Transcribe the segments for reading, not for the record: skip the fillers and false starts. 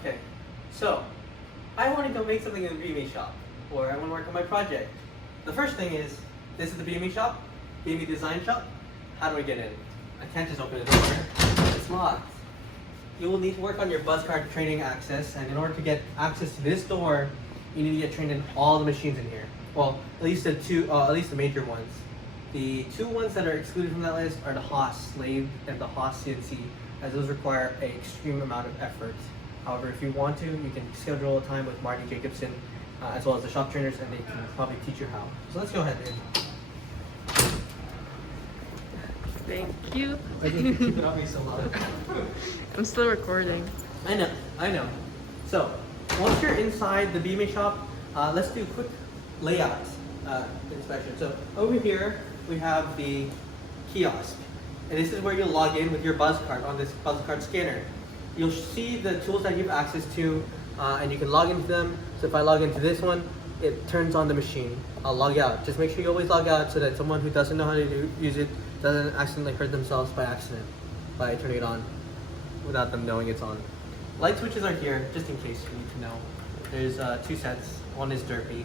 Okay, so I want to go make something in the BME shop, or I want to work on my project. The first thing is, this is the BME shop, BME design shop. How do I get in? I can't just open the door. It's locked. You will need to work on your buzz card training access, and in order to get access to this door, you need to get trained in all the machines in here. Well, at least the major ones. The two ones that are excluded from that list are the Haas Slave and the Haas CNC, as those require an extreme amount of effort. However, if you want to, you can schedule a time with Marty Jacobson, as well as the shop trainers, and they can probably teach you how. So let's go ahead, dude. Thank you. I can keep it up so loud. I'm still recording. I know. So, once you're inside the BME shop, let's do a quick layout inspection. So, over here, we have the kiosk. And this is where you'll log in with your buzz card on this buzz card scanner. You'll see the tools that you have access to, and you can log into them. So if I log into this one, it turns on the machine. I'll log out. Just make sure you always log out so that someone who doesn't know how to use it doesn't accidentally hurt themselves by accident by turning it on without them knowing it's on. Light switches are here just in case you need to know. There's two sets. One is derpy,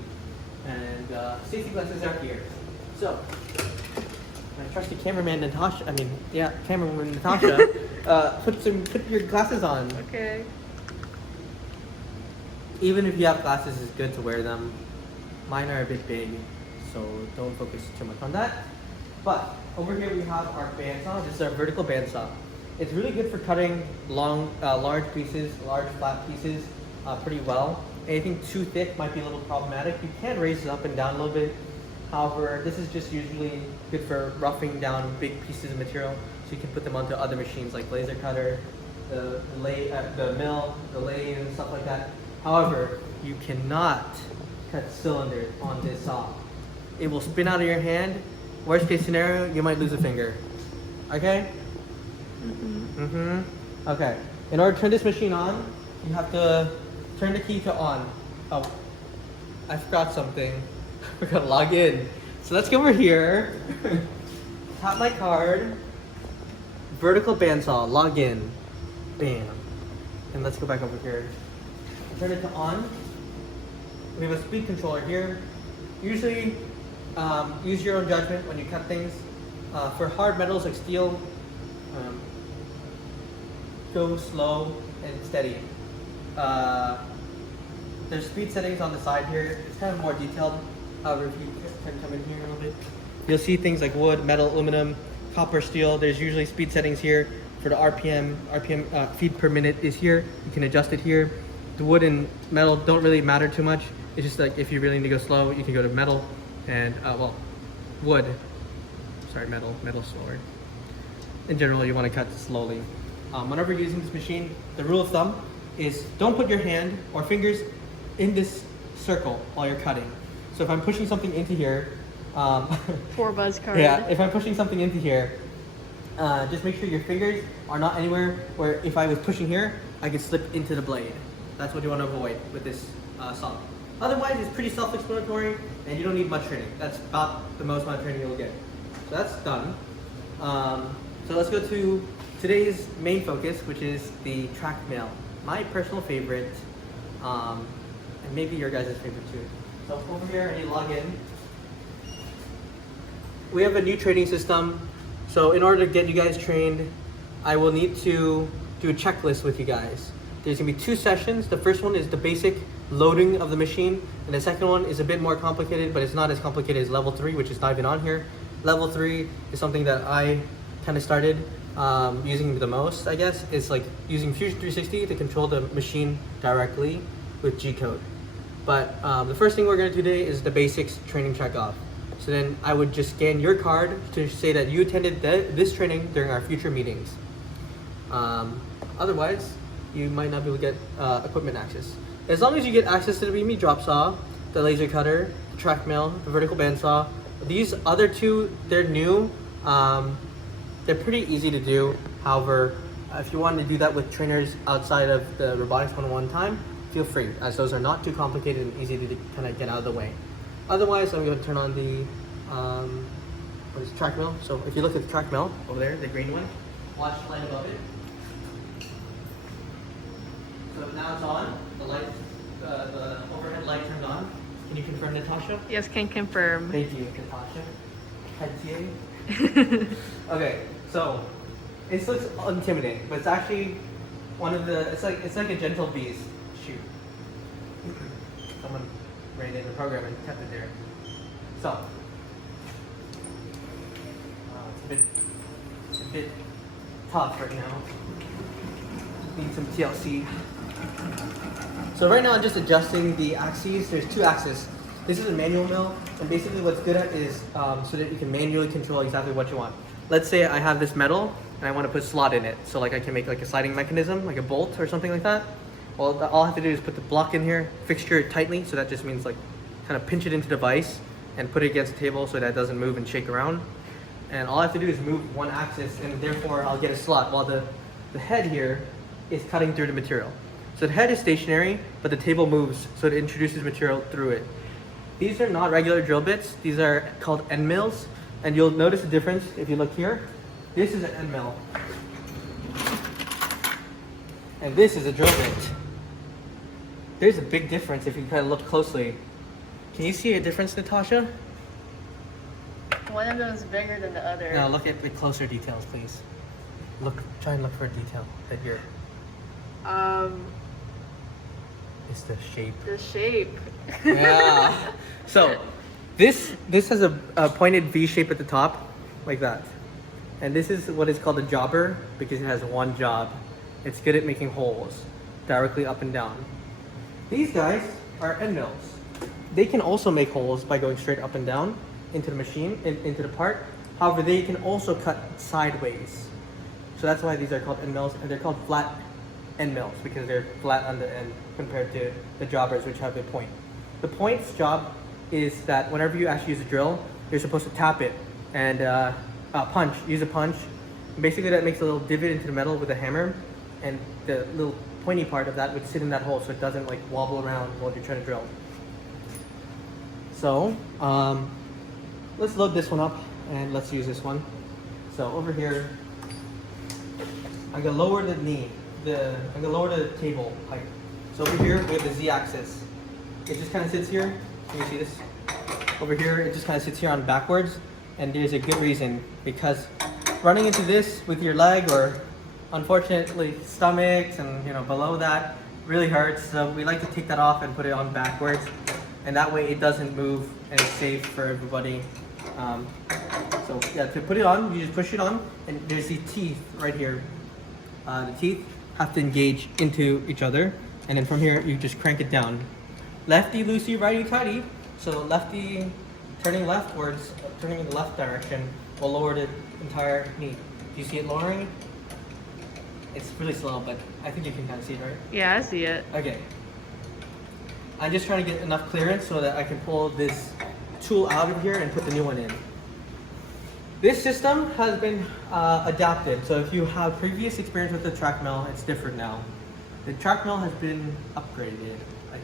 and safety glasses are here. So, my trusty cameraman Natasha. Cameraman Natasha. Put your glasses on. Okay. Even if you have glasses, it's good to wear them. Mine are a bit big, so don't focus too much on that. But over here we have our bandsaw. This is our vertical bandsaw. It's really good for cutting large pieces, large flat pieces, pretty well. Anything too thick might be a little problematic. You can raise it up and down a little bit. However, this is just usually good for roughing down big pieces of material, so you can put them onto other machines like laser cutter, the mill, the lathe, and stuff like that. However, you cannot cut cylinders on this saw. It will spin out of your hand. Worst case scenario, you might lose a finger. Okay? Okay. In order to turn this machine on, you have to turn the key to on. Oh, I forgot something. We're gonna log in. So let's go over here. Tap my card. Vertical bandsaw. Log in. Bam. And let's go back over here. Turn it to on. We have a speed controller here. Usually, use your own judgment when you cut things. For hard metals like steel, go slow and steady. There's speed settings on the side here. It's kind of more detailed. However, if you can come in here a little bit, you'll see things like wood, metal, aluminum, copper, steel. There's usually speed settings here for the RPM feet per minute is here. You can adjust it here. The wood and metal don't really matter too much. It's just like if you really need to go slow, you can go to metal and wood. Sorry, metal slower. In general, you want to cut slowly. Whenever you're using this machine, the rule of thumb is don't put your hand or fingers in this circle while you're cutting. So if I'm pushing something into here, For buzz card. yeah, if I'm pushing something into here, just make sure your fingers are not anywhere where if I was pushing here, I could slip into the blade. That's what you want to avoid with this saw. Otherwise, it's pretty self-explanatory and you don't need much training. That's about the most amount of training you'll get. So that's done. So let's go to today's main focus, which is the Trak mail. My personal favorite, and maybe your guys' favorite too. So over here, you log in. We have a new training system. So in order to get you guys trained, I will need to do a checklist with you guys. There's gonna be 2 sessions. The first one is the basic loading of the machine, and the second one is a bit more complicated, but it's not as complicated as level 3, which is not even on here. Level 3 is something that I kind of started using the most, I guess. It's like using Fusion 360 to control the machine directly with G-code. But the first thing we're gonna do today is the basics training check off. So then I would just scan your card to say that you attended this training during our future meetings. Otherwise, you might not be able to get equipment access. As long as you get access to the BME drop saw, the laser cutter, the Trak mill, the vertical bandsaw, these other 2, they're new. They're pretty easy to do. However, if you want to do that with trainers outside of the Robotics 101 time, feel free, as those are not too complicated and easy to kind of get out of the way. Otherwise, I'm going to turn on the Trak mill. So if you look at the Trak mill over there, the green one, watch the light above it. So now now it's on. The light, the overhead light turned on. Can you confirm, Natasha? Yes, can confirm. Thank you, Natasha. Okay, so it looks intimidating, but it's actually one of the. It's like a gentle beast. Shoot. Someone ran in the program and kept it there. So it's a bit tough right now. Need some TLC. So right now I'm just adjusting the axes. There's two axes. This is a manual mill, and basically what's good at is so that you can manually control exactly what you want. Let's say I have this metal and I want to put a slot in it, so like I can make like a sliding mechanism, like a bolt or something like that. Well, all I have to do is put the block in here, fixture it tightly, so that just means like kind of pinch it into the vise and put it against the table so that it doesn't move and shake around. And all I have to do is move one axis, and therefore I'll get a slot, while the head here is cutting through the material. So the head is stationary, but the table moves, so it introduces material through it. These are not regular drill bits. These are called end mills, and you'll notice a difference if you look here. This is an end mill, and this is a drill bit. There's a big difference if you kind of look closely. Can you see a difference, Natasha? One of them is bigger than the other. Now look at the closer details, please. Try and look for a detail that you're. It's the shape. The shape. Yeah. So this has a pointed V shape at the top, like that. And this is what is called a jobber because it has one job. It's good at making holes directly up and down. These guys are end mills. They can also make holes by going straight up and down into the machine, into the part. However, they can also cut sideways. So that's why these are called end mills, and they're called flat end mills because they're flat on the end compared to the jobbers, which have a point. The point's job is that whenever you actually use a drill, you're supposed to tap it and use a punch. Basically, that makes a little divot into the metal with a hammer, and the little pointy part of that would sit in that hole so it doesn't like wobble around while you're trying to drill. So let's load this one up and let's use this one. So over here, I'm gonna lower the knee. I'm gonna lower the table height. So over here we have the Z-axis. It just kind of sits here. Can you see this? Over here, it just kind of sits here on backwards, and there's a good reason, because running into this with your leg or unfortunately stomachs and below that really hurts. So we like to take that off and put it on backwards, and that way it doesn't move and it's safe for everybody. So yeah, to put it on, you just push it on, and there's the teeth right here. The teeth have to engage into each other, and then from here you just crank it down. Lefty loosey, righty tighty. So lefty turning leftwards, turning in the left direction will lower the entire knee. Do you see it lowering? It's really slow, but I think you can kind of see it, right? Yeah, I see it. Okay. I'm just trying to get enough clearance so that I can pull this tool out of here and put the new one in. This system has been adapted. So if you have previous experience with the Trak mill, it's different now. The Trak mill has been upgraded, I think.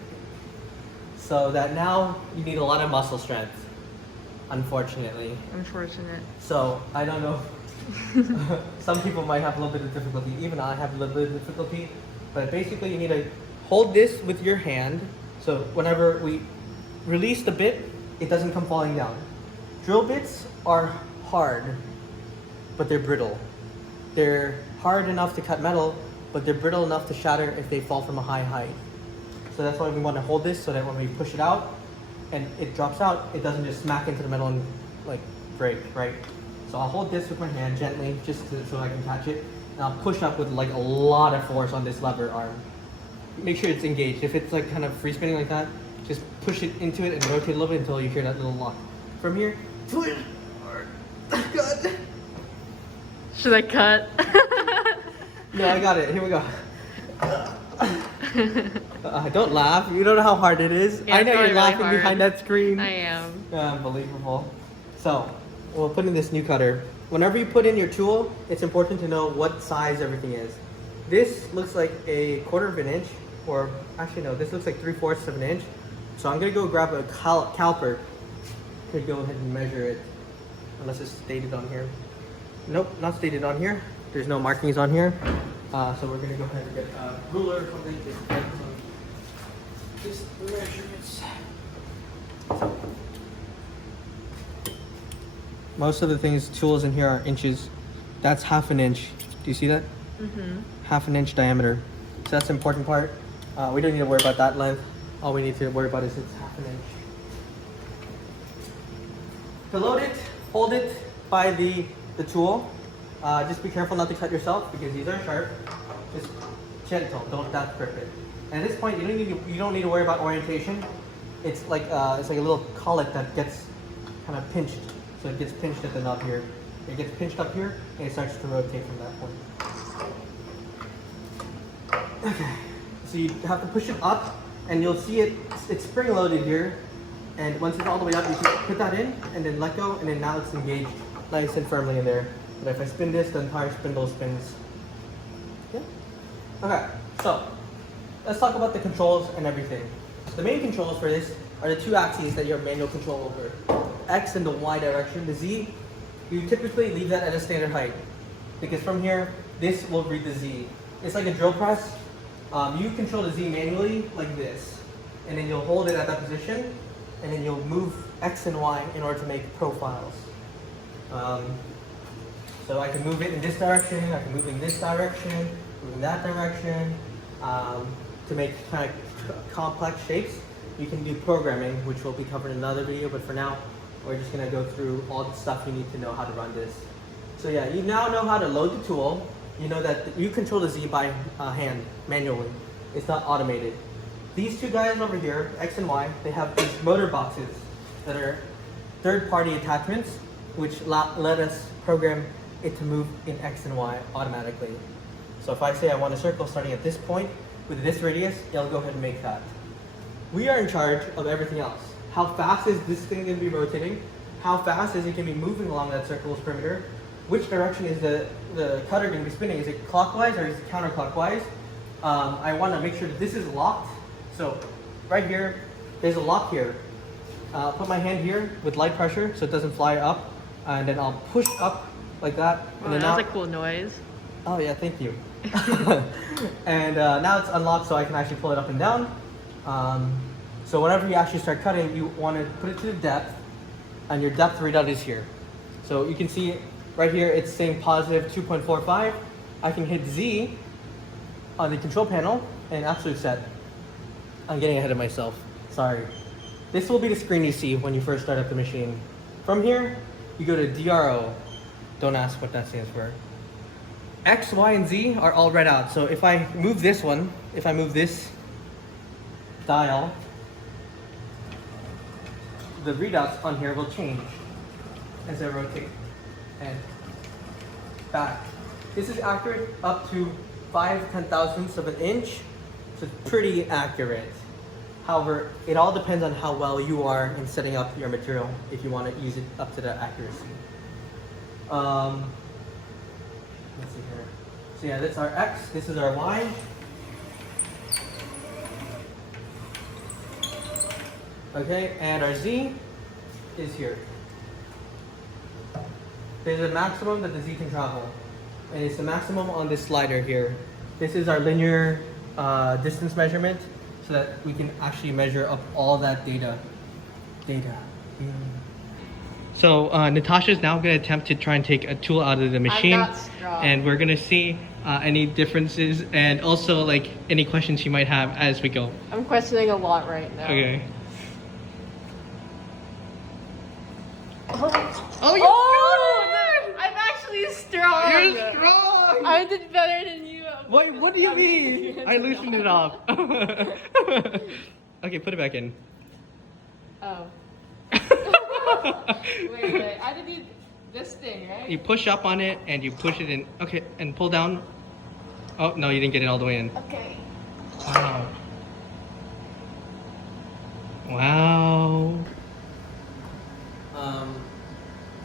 So that now you need a lot of muscle strength, unfortunately. Unfortunate. So I don't know. Some people might have a little bit of difficulty. Even I have a little bit of difficulty. But basically you need to hold this with your hand. So whenever we release the bit, it doesn't come falling down. Drill bits are hard, but they're brittle. They're hard enough to cut metal, but they're brittle enough to shatter if they fall from a high height. So that's why we want to hold this, so that when we push it out and it drops out, it doesn't just smack into the metal and like break, right? So I'll hold this with my hand gently, just so I can catch it, and I'll push up with like a lot of force on this lever arm. Make sure it's engaged. If it's like kind of free spinning like that, just push it into it and rotate a little bit until you hear that little lock. From here, God. Should I cut? No, I got it. Here we go. Don't laugh. You don't know how hard it is. Yeah, I know you're really laughing hard. behind that screen. I am. Unbelievable. So, we'll put in this new cutter. Whenever you put in your tool, it's important to know what size everything is. This looks like a 1/4 of an inch, or actually no, this looks like 3/4 of an inch. So I'm gonna go grab a caliper. Could go ahead and measure it, unless it's stated on here. Nope, not stated on here. There's no markings on here. So we're gonna go ahead and get a ruler or something to get some just measurements. Most of the tools in here are inches. That's half an inch. Do you see that? Mm-hmm. Half an inch diameter. So that's the important part. We don't need to worry about that length. All we need to worry about is it's half an inch. To load it, hold it by the tool. Just be careful not to cut yourself because these are sharp. Just gentle, don't that grip it. And at this point, you don't need to worry about orientation. It's like a little collet that gets kind of pinched. So it gets pinched at the knob here. It gets pinched up here, and it starts to rotate from that point. Okay. So you have to push it up, and you'll see it's spring loaded here. And once it's all the way up, you can put that in, and then let go, and then now it's engaged nice and firmly in there. But if I spin this, the entire spindle spins. Yeah. Okay, so let's talk about the controls and everything. The main controls for this are the two axes that you have manual control over. X in the Y direction. The Z, you typically leave that at a standard height. Because from here, this will read the Z. It's like a drill press. You control the Z manually like this. And then you'll hold it at that position. And then you'll move X and Y in order to make profiles. So I can move it in this direction, I can move it in this direction, move in that direction. To make kind of complex shapes, you can do programming, which will be covered in another video, but for now, we're just gonna go through all the stuff you need to know how to run this. So yeah, you now know how to load the tool. You know that you control the Z by hand, manually. It's not automated. These two guys over here, X and Y, they have these motor boxes that are third-party attachments, which let us program it to move in X and Y automatically. So if I say I want a circle starting at this point, with this radius, it'll go ahead and make that. We are in charge of everything else. How fast is this thing going to be rotating? How fast is it going to be moving along that circle's perimeter? Which direction is the cutter going to be spinning? Is it clockwise or is it counterclockwise? I want to make sure that this is locked. So right here, there's a lock here. Put my hand here with light pressure so it doesn't fly up. And then I'll push up like that. Oh, that was a cool noise. Oh yeah, thank you. And now it's unlocked so I can actually pull it up and down. So whenever you actually start cutting, you want to put it to the depth, and your depth readout is here. So you can see right here, it's saying positive 2.45. I can hit Z on the control panel and absolute set. I'm getting ahead of myself, sorry. This will be the screen you see when you first start up the machine. From here, you go to DRO. Don't ask what that stands for. X, Y, and Z are all read out. So if I move this one, if I move this dial, the readouts on here will change as I rotate and back. This is accurate up to 5/10,000ths of an inch, so it's pretty accurate. However, it all depends on how well you are in setting up your material if you want to use it up to that accuracy. Let's see here. So yeah, that's our X, this is our Y. Okay, and our Z is here. There's a maximum that the Z can travel. And it's the maximum on this slider here. This is our linear distance measurement so that we can actually measure up all that data. So Natasha's now going to attempt to try and take a tool out of the machine. I'm not strong. And we're going to see any differences and also like any questions you might have as we go. I'm questioning a lot right now. Okay. Oh, you I'm actually strong. You're strong! I did better than you. Wait, what do you mean? I loosened it off. Okay, put it back in. Oh. wait. I had to do this thing, right? You push up on it and you push it in. Okay, and pull down. Oh, no, you didn't get it all the way in. Okay. Wow. Wow.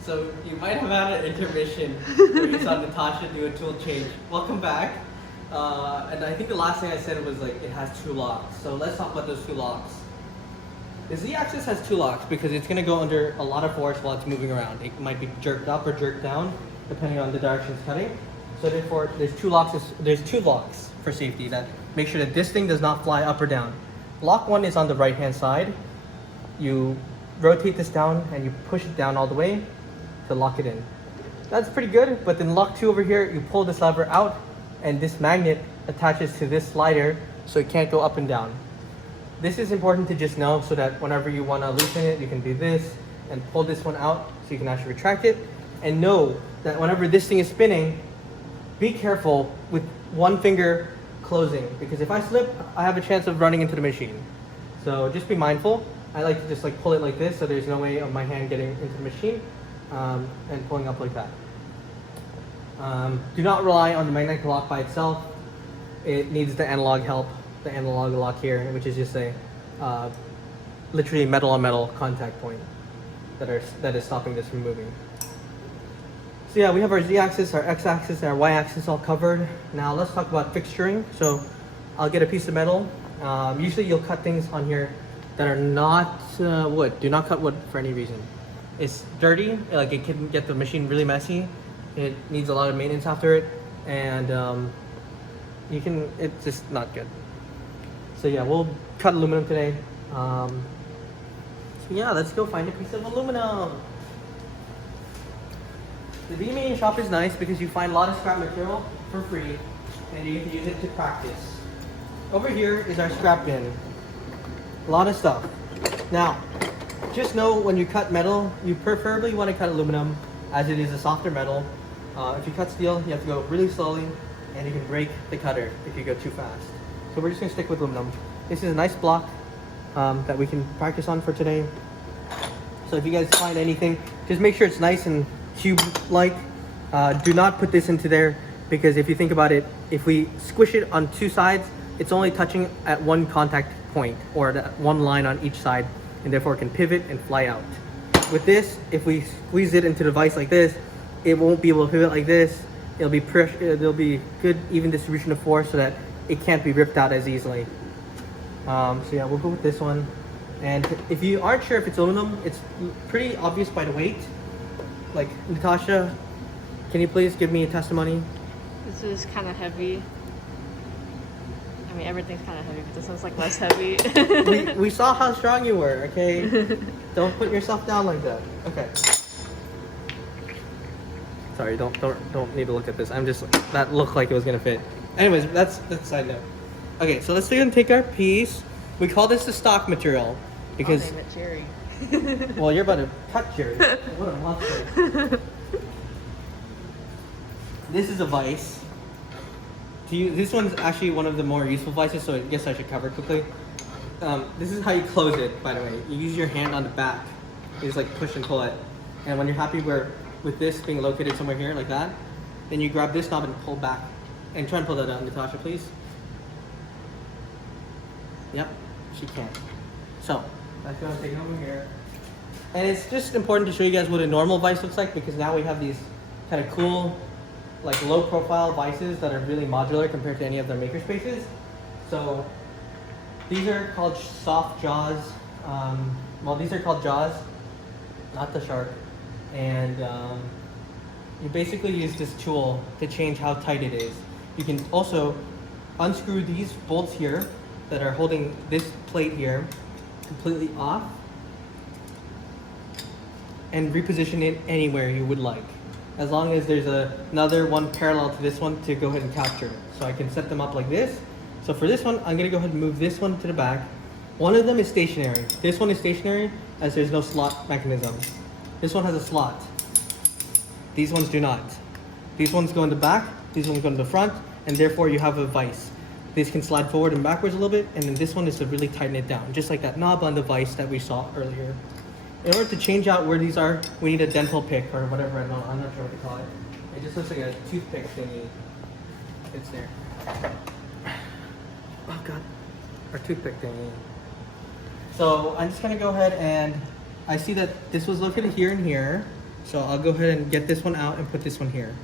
So you might have had an intermission where you saw Natasha do a tool change. Welcome back. And I think the last thing I said was like it has two locks. So let's talk about those two locks. The Z-axis has two locks because it's going to go under a lot of force while it's moving around. It might be jerked up or jerked down depending on the direction it's cutting. So therefore, there's two locks for safety that make sure that this thing does not fly up or down. Lock 1 is on the right hand side. You rotate this down and you push it down all the way to lock it in. That's pretty good, but then lock 2 over here, you pull this lever out and this magnet attaches to this slider so it can't go up and down. This is important to just know so that whenever you want to loosen it, you can do this and pull this one out so you can actually retract it. And know that whenever this thing is spinning, be careful with one finger closing, because if I slip, I have a chance of running into the machine. So just be mindful. I like to just like pull it like this so there's no way of my hand getting into the machine and pulling up like that. Do not rely on the magnetic lock by itself. It needs the analog help, the analog lock here, which is just a literally metal on metal contact point that is stopping this from moving. So yeah, we have our Z-axis, our X-axis, and our Y-axis all covered. Now let's talk about fixturing. So I'll get a piece of metal. Usually you'll cut things on here that are not wood. Do not cut wood for any reason. It's dirty, like it can get the machine really messy. It needs a lot of maintenance after it, and it's just not good. So yeah, we'll cut aluminum today. So yeah, let's go find a piece of aluminum. The BME shop is nice because you find a lot of scrap material for free and you can use it to practice. Over here is our scrap bin. A lot of stuff. Now, just know when you cut metal, you preferably want to cut aluminum as it is a softer metal. If you cut steel, you have to go really slowly and you can break the cutter if you go too fast. So we're just going to stick with aluminum. This is a nice block that we can practice on for today. So if you guys find anything, just make sure it's nice and cube-like. Do not put this into there because if you think about it, if we squish it on two sides, it's only touching at one contact point or that one line on each side, and therefore it can pivot and fly out. With this, if we squeeze it into the vise like this, it won't be able to pivot like this. It'll be there'll be good even distribution of force so that it can't be ripped out as easily. So yeah, we'll go with this one. And if you aren't sure if it's aluminum, it's pretty obvious by the weight. Like, Natasha, can you please give me a testimony? This is kind of heavy. I mean, everything's kind of heavy, but this one's like less heavy. we saw how strong you were, okay? Don't put yourself down like that. Okay. Sorry, don't need to look at this. I'm just, that looked like it was gonna fit. Anyways, that's a side note. Okay, so let's go and take our piece. We call this the stock material because. I'll name it Jerry. Well, you're about to cut Jerry. What a monster. This is a vise. This one's actually one of the more useful vices, so I guess I should cover it quickly. This is how you close it, by the way. You use your hand on the back. You just like push and pull it. And when you're happy with this being located somewhere here, like that, then you grab this knob and pull back. And try and pull that out, Natasha, please. Yep, she can. So, that's gonna take it over here. And it's just important to show you guys what a normal vise looks like because now we have these kind of cool, like low profile vices that are really modular compared to any of their makerspaces. So these are called soft jaws. Well, these are called jaws, not the shark. And you basically use this tool to change how tight it is. You can also unscrew these bolts here that are holding this plate here completely off and reposition it anywhere you would like, as long as there's another one parallel to this one to go ahead and capture it. So I can set them up like this. So for this one, I'm gonna go ahead and move this one to the back. One of them is stationary. This one is stationary as there's no slot mechanism. This one has a slot. These ones do not. These ones go in the back, these ones go in the front, and therefore you have a vise. This can slide forward and backwards a little bit, and then this one is to really tighten it down, just like that knob on the vise that we saw earlier. In order to change out where these are, we need a dental pick or whatever, I'm not sure what to call it. It just looks like a toothpick thingy. It's there. Oh God, our toothpick thingy. So I'm just gonna go ahead and, I see that this was located here and here, so I'll go ahead and get this one out and put this one here.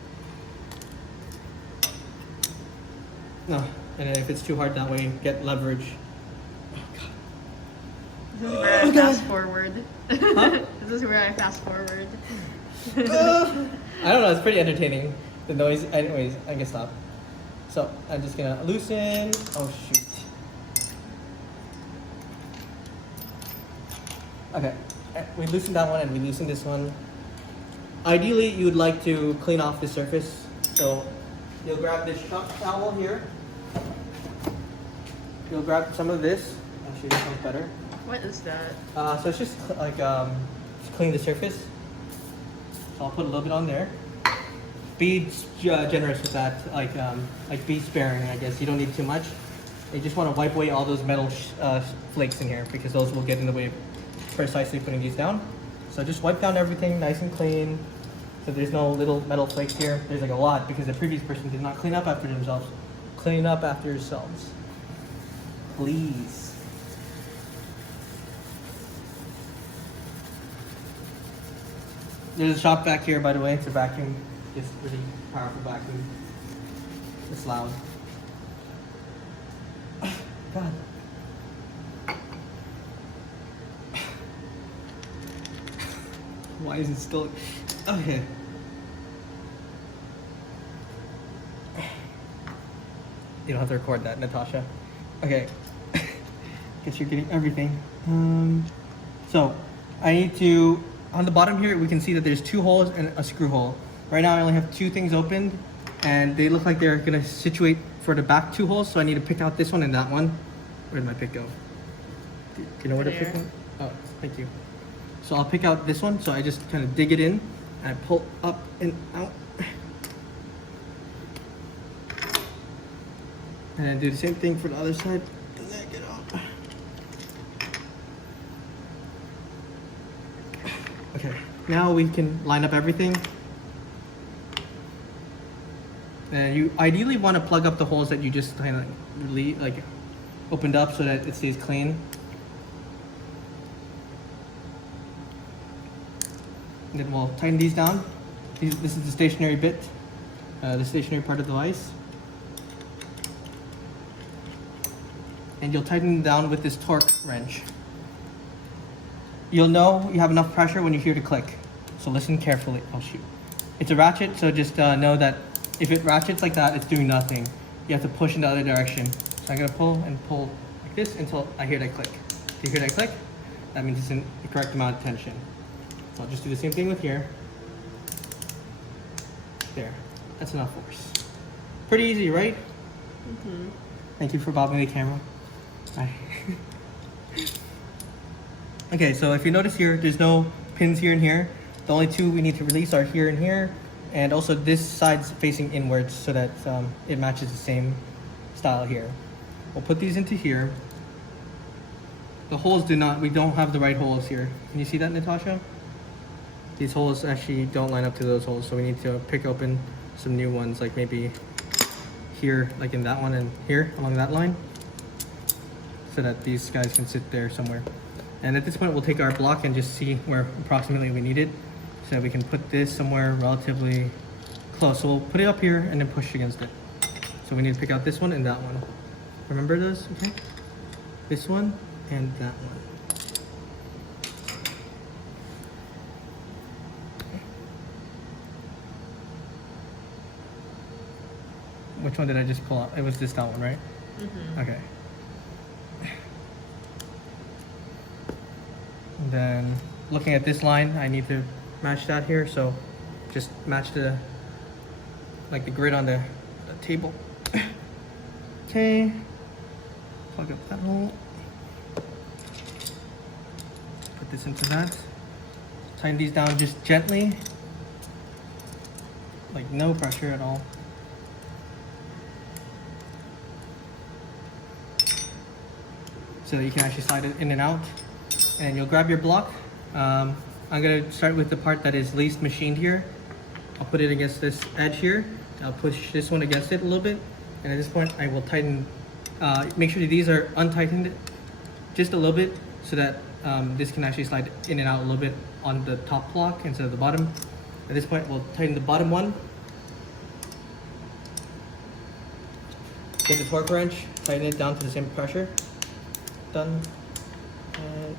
No, and then if it's too hard that way, get leverage. This is where I fast forward. Huh? This is where I fast forward. I don't know, it's pretty entertaining. the noise. Anyways, I can stop. So I'm just gonna loosen. Oh shoot. Okay, we loosened that one and we loosened this one. Ideally, you would like to clean off the surface. So you'll grab this shop towel here. You'll grab some of this. Actually, this one's better. What is that? So it's just like just clean the surface. So I'll put a little bit on there. Be generous with that, like be sparing. I guess you don't need too much. You just want to wipe away all those metal flakes in here because those will get in the way of precisely putting these down. So just wipe down everything nice and clean. So there's no little metal flakes here. There's like a lot because the previous person did not clean up after themselves. Clean up after yourselves, please. There's a shop back here, by the way. It's a vacuum. It's really powerful vacuum. It's loud. God. Why is it still? Okay. You don't have to record that, Natasha. Okay. Guess you're getting everything. So I need to. On the bottom here, we can see that there's 2 holes and a screw hole. Right now, I only have 2 things opened, and they look like they're gonna situate for the back 2 holes. So I need to pick out this one and that one. Where did my pick go? Do you know where to pick one? Oh, thank you. So I'll pick out this one. So I just kind of dig it in, and I pull up and out, and then do the same thing for the other side. And then get out. Okay, now we can line up everything. And you ideally want to plug up the holes that you just kind of really opened up so that it stays clean. And then we'll tighten these down. This is the stationary bit, the stationary part of the vise. And you'll tighten them down with this torque wrench. You'll know you have enough pressure when you hear the click. So listen carefully. Oh shoot. It's a ratchet, so just know that if it ratchets like that, it's doing nothing. You have to push in the other direction. So I'm gonna pull and pull like this until I hear that click. Do you hear that click? That means it's in the correct amount of tension. So I'll just do the same thing with here. There, that's enough force. Pretty easy, right? Mm-hmm. Thank you for bobbing the camera. Bye. Okay, so if you notice here, there's no pins here and here. The only 2 we need to release are here and here. And also this side's facing inwards so that it matches the same style here. We'll put these into here. The holes we don't have the right holes here. Can you see that, Natasha? These holes actually don't line up to those holes, so we need to pick open some new ones, like maybe here, like in that one, and here along that line, so that these guys can sit there somewhere. And at this point, we'll take our block and just see where approximately we need it, so that we can put this somewhere relatively close. So we'll put it up here and then push against it. So we need to pick out this one and that one. Remember those? Okay. This one and that one. Which one did I just pull out? It was that one, right? Mm-hmm. Okay. And then looking at this line, I need to match that here. So just match the grid on the table. Okay. Plug up that hole. Put this into that. Tighten these down just gently. Like no pressure at all. So that you can actually slide it in and out. And you'll grab your block. I'm gonna start with the part that is least machined here. I'll put it against this edge here. I'll push this one against it a little bit. And at this point, I will tighten, make sure that these are untightened just a little bit so that this can actually slide in and out a little bit on the top block instead of the bottom. At this point, we'll tighten the bottom one. Get the torque wrench, tighten it down to the same pressure. Done. And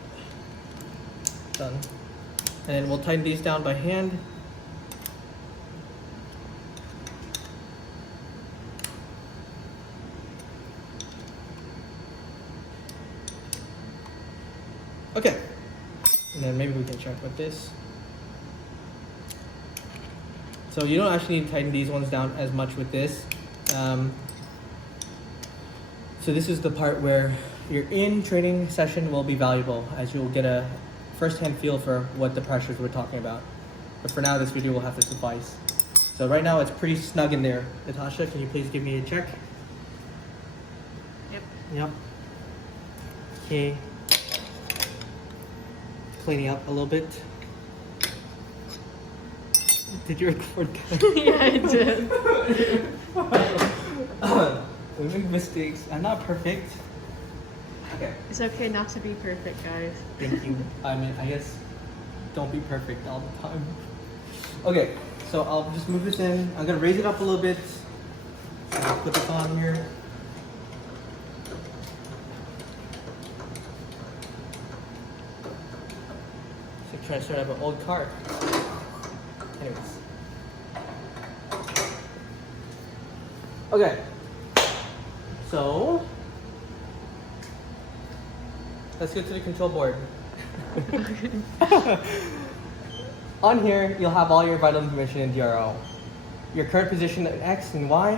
done. And then we'll tighten these down by hand. Okay. And then maybe we can check with this. So you don't actually need to tighten these ones down as much with this. So this is the part where your in-training session will be valuable, as you'll get a first-hand feel for what the pressures we're talking about. But for now, this video will have to suffice. So right now, it's pretty snug in there. Natasha, can you please give me a check? Yep. Yep. Okay. Cleaning up a little bit. Did you record that? Yeah, I did. We make mistakes. I'm not perfect. Okay. It's okay not to be perfect, guys. Thank you. I mean, I guess don't be perfect all the time. Okay, so I'll just move this in. I'm gonna raise it up a little bit. I'll put this on here. So try to start up an old car. Anyways. Okay. So let's go to the control board. On here, you'll have all your vital information in DRO. Your current position at X and Y.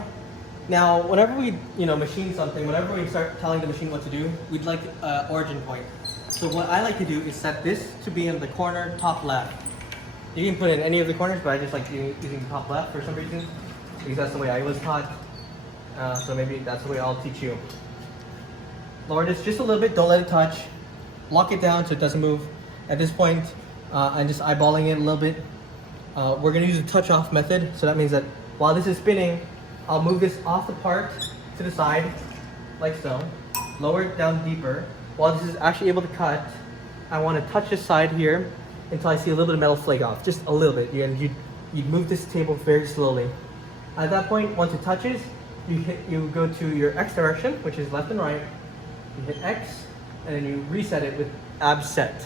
Now, whenever we, machine something, whenever we start telling the machine what to do, we'd like an origin point. So what I like to do is set this to be in the corner top left. You can put it in any of the corners, but I just like using the top left for some reason, because that's the way I was taught. So maybe that's the way I'll teach you. Lower this just a little bit, don't let it touch. Lock it down so it doesn't move. At this point, I'm just eyeballing it a little bit. We're gonna use the touch off method. So that means that while this is spinning, I'll move this off the part to the side, like so. Lower it down deeper. While this is actually able to cut, I wanna touch this side here until I see a little bit of metal flake off, just a little bit. You'd move this table very slowly. At that point, once it touches, you go to your X direction, which is left and right. You hit X, and then you reset it with AB set.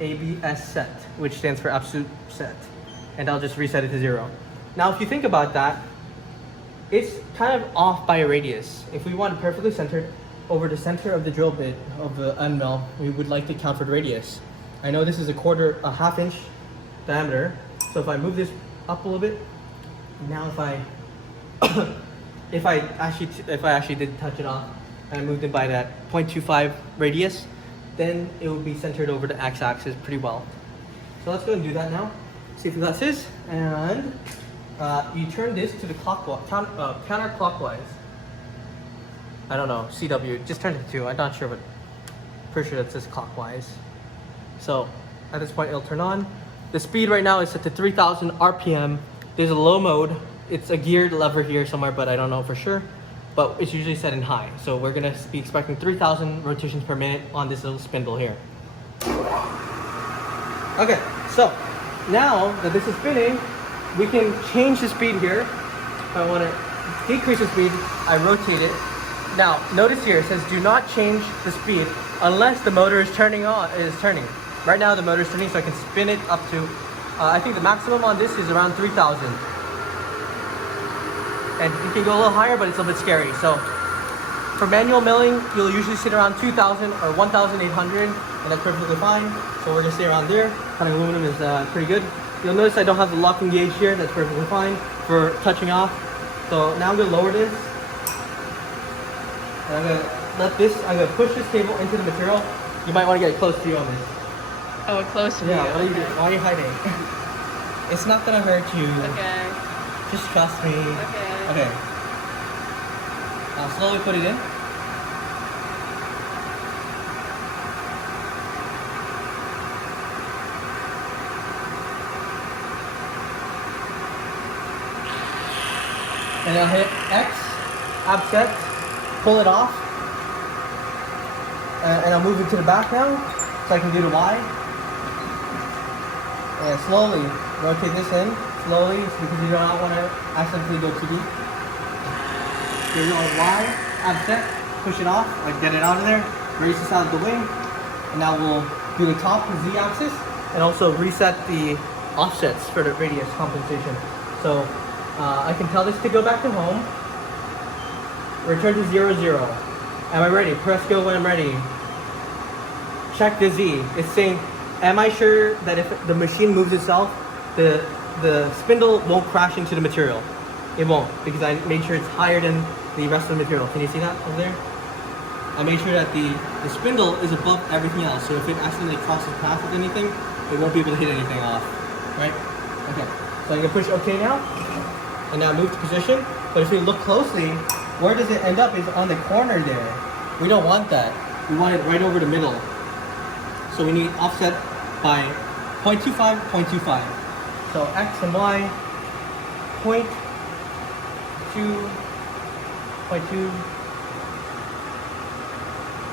ABS set, which stands for absolute set. And I'll just reset it to 0. Now, if you think about that, it's kind of off by a radius. If we want it perfectly centered over the center of the drill bit of the end mill, we would like to count for the radius. I know this is a half inch diameter. So if I move this up a little bit, now if I actually did touch it off and I moved it by that 0.25 radius, then it will be centered over the x-axis pretty well. So let's go and do that now. Safety glasses, and you turn this to the counterclockwise. I don't know, CW, just turn it to, I'm not sure, but pretty sure that says clockwise. So at this point it'll turn on. The speed right now is set to 3,000 RPM. There's a low mode. It's a geared lever here somewhere, but I don't know for sure. But it's usually set in high. So we're gonna be expecting 3,000 rotations per minute on this little spindle here. Okay, so now that this is spinning, we can change the speed here. If I wanna decrease the speed, I rotate it. Now, notice here, it says do not change the speed unless the motor is turning. Right now the motor is turning, so I can spin it up to, I think the maximum on this is around 3,000. And you can go a little higher, but it's a little bit scary. So for manual milling, you'll usually sit around 2,000 or 1,800, and that's perfectly fine. So we're gonna stay around there. Cutting aluminum is pretty good. You'll notice I don't have the locking gauge here. That's perfectly fine for touching off. So now I'm gonna lower this. And I'm gonna push this table into the material. You might want to get close to you on this. Oh, close to me. Yeah, what are you doing? Why are you hiding? It's not gonna hurt you. Okay. Just trust me. Okay. Okay. I'll slowly put it in. And I'll hit X, offset, pull it off. And I'll move it to the back now, so I can do the Y. And slowly rotate this in, slowly, because you don't want to accidentally go too deep. Here we go, Y, offset, push it off, like get it out of there, raise this out of the way. And now we'll do the top, the Z axis, and also reset the offsets for the radius compensation. So I can tell this to go back to home. Return to 0, 0. Am I ready? Press go when I'm ready. check the Z. It's saying, am I sure that if the machine moves itself, the spindle won't crash into the material? It won't, because I made sure it's higher than the rest of the material. Can you see that over there? I made sure that the spindle is above everything else, so if it accidentally crosses paths with anything, it won't be able to hit anything off, right? Okay, so I'm gonna push OK now, and now move to position. But if you look closely, where does it end up is on the corner there. We don't want that. We want it right over the middle. So we need offset by 0.25, 0.25. So X and Y, 0.2,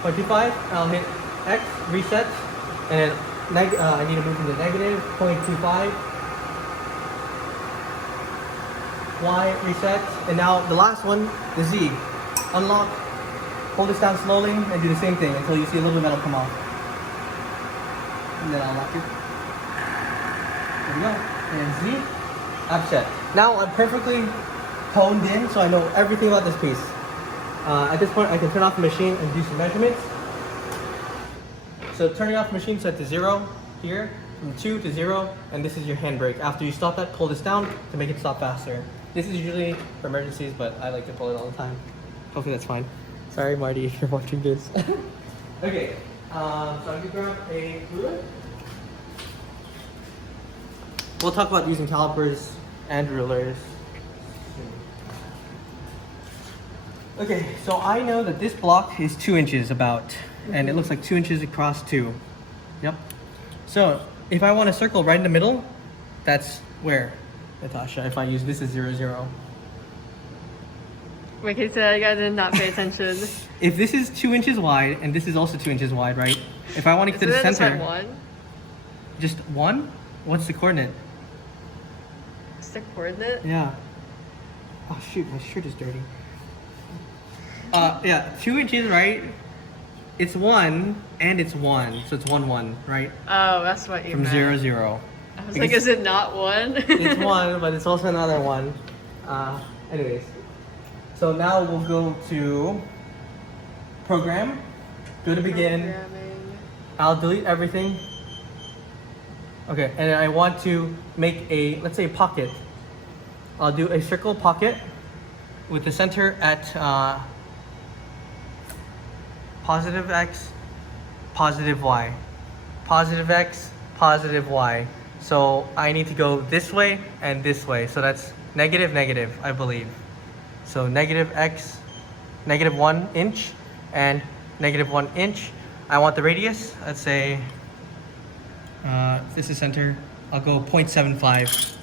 0.25. I'll hit X, reset, and then I need to move into negative, 0.25. Y, reset, and now the last one, the Z. Unlock, hold this down slowly, and do the same thing until you see a little bit of metal come off. And then I'll lock it. There we go. And Z, offset. Now I'm perfectly honed in, so I know everything about this piece. At this point, I can turn off the machine and do some measurements. So turning off the machine set to 0 here, from 2 to 0, and this is your handbrake. After you stop that, pull this down to make it stop faster. This is usually for emergencies, but I like to pull it all the time. Hopefully that's fine. Sorry, Marty, if you're watching this. Okay, so I'm gonna grab a ruler. We'll talk about using calipers and rulers. Okay, so I know that this block is 2 inches about, and it looks like 2 inches across too. Yep. So if I want a circle right in the middle, that's where, Natasha, if I use this as 0, 0. Wait, can you say that again? I did not pay attention. If this is 2 inches wide, and this is also 2 inches wide, right? If I want to get to the center. Just one? What's the coordinate? What's the coordinate? Yeah. Oh shoot, my shirt is dirty. Yeah, 2 inches, right? It's 1 and it's 1, so it's 1, 1, right? Oh, that's what you From meant. 0, 0. I was like, is it not 1? It's 1, but it's also another 1. Anyways, so now we'll go to program. Go to begin. Programming. I'll delete everything. Okay, and I want to make a, let's say, pocket. I'll do a circle pocket with the center at positive X, positive Y. Positive X, positive Y. So I need to go this way and this way. So that's negative, negative, I believe. So negative X, negative 1 inch, and negative 1 inch. I want the radius, let's say, this is center. I'll go 0.75.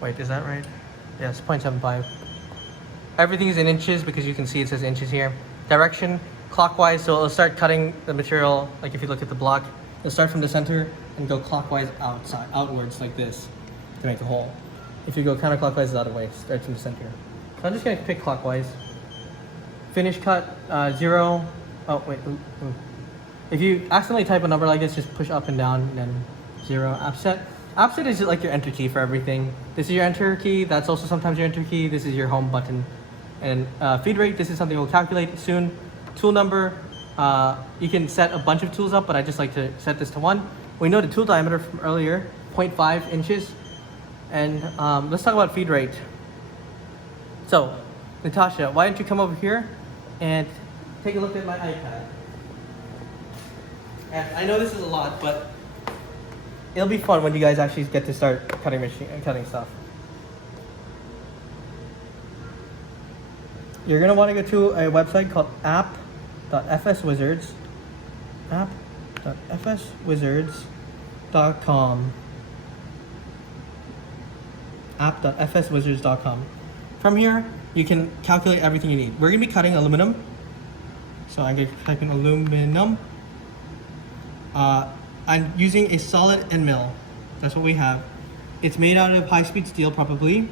Wait, is that right? Yes, 0.75. Everything is in inches because you can see it says inches here. Direction, clockwise, so it'll start cutting the material, like if you look at the block, it'll start from the center and go clockwise outwards like this to make a hole. If you go counterclockwise the other way, start from the center. So I'm just gonna pick clockwise. Finish cut, 0. Oh, wait. Ooh. If you accidentally type a number like this, just push up and down and then 0. Offset. Offset is like your enter key for everything. This is your enter key. That's also sometimes your enter key. This is your home button. And feed rate, this is something we'll calculate soon. Tool number, you can set a bunch of tools up, but I just like to set this to 1. We know the tool diameter from earlier, 0.5 inches. And let's talk about feed rate. So, Natasha, why don't you come over here and take a look at my iPad. And I know this is a lot, but it'll be fun when you guys actually get to start cutting stuff. You're gonna want to go to a website called app.fswizards. app.fswizards.com. app.fswizards.com. From here, you can calculate everything you need. We're gonna be cutting aluminum. So I'm gonna type in aluminum. I'm using a solid end mill. That's what we have. It's made out of high-speed steel, probably.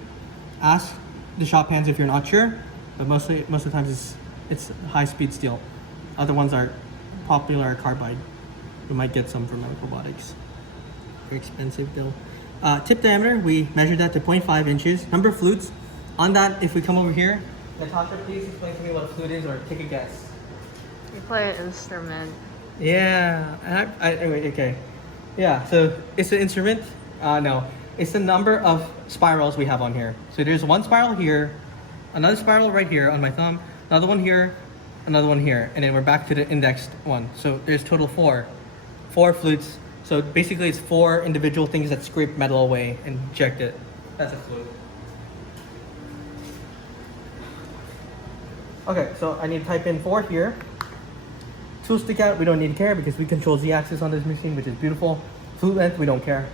Ask the shop hands if you're not sure, but most of the times it's high-speed steel. Other ones are popular carbide. We might get some from robotics. Very expensive though. Tip diameter, we measured that to 0.5 inches. Number of flutes. On that, if we come over here, Natasha, please explain to me what a flute is, or take a guess. You play an instrument. Yeah. Wait, okay. Yeah. So it's an instrument. No, it's the number of spirals we have on here. So there's one spiral here, another spiral right here on my thumb, another one here, another one here, and then we're back to the indexed one. So there's total four flutes. So basically, it's four individual things that scrape metal away and eject it. That's a flute. Okay, so I need to type in 4 here. Tool stick out, we don't need to care because we control Z-axis on this machine, which is beautiful. Flute length, we don't care.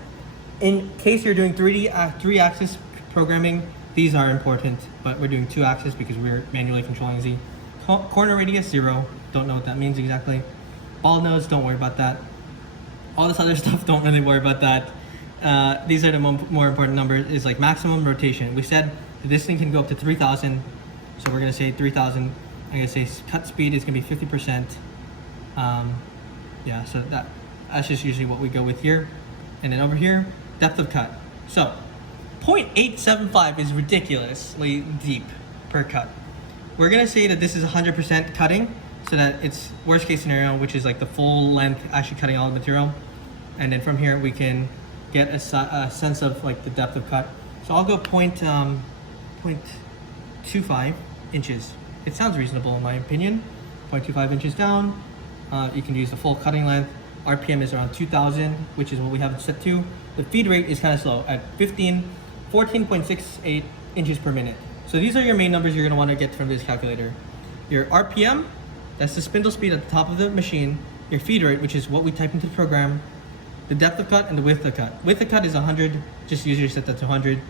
In case you're doing 3-axis programming, these are important, but we're doing 2-axis because we're manually controlling Z. Corner radius, 0. Don't know what that means exactly. Ball nodes, don't worry about that. All this other stuff, don't really worry about that. These are the more important numbers, is like maximum rotation. We said that this thing can go up to 3,000. So we're gonna say 3,000. I'm gonna say cut speed is gonna be 50%. Yeah, so that's just usually what we go with here. And then over here, depth of cut. So 0.875 is ridiculously deep per cut. We're gonna say that this is 100% cutting, so that it's worst case scenario, which is like the full length, actually cutting all the material. And then from here, we can get a sense of like the depth of cut. So I'll go 0.25 inches. It sounds reasonable in my opinion. 0.25 inches down. You can use the full cutting length. RPM is around 2,000, which is what we have it set to. The feed rate is kind of slow at 14.68 inches per minute. So these are your main numbers you're going to want to get from this calculator. Your RPM, that's the spindle speed at the top of the machine. Your feed rate, which is what we type into the program. The depth of cut and the width of cut. Width of cut is 100. Just usually set that to 100.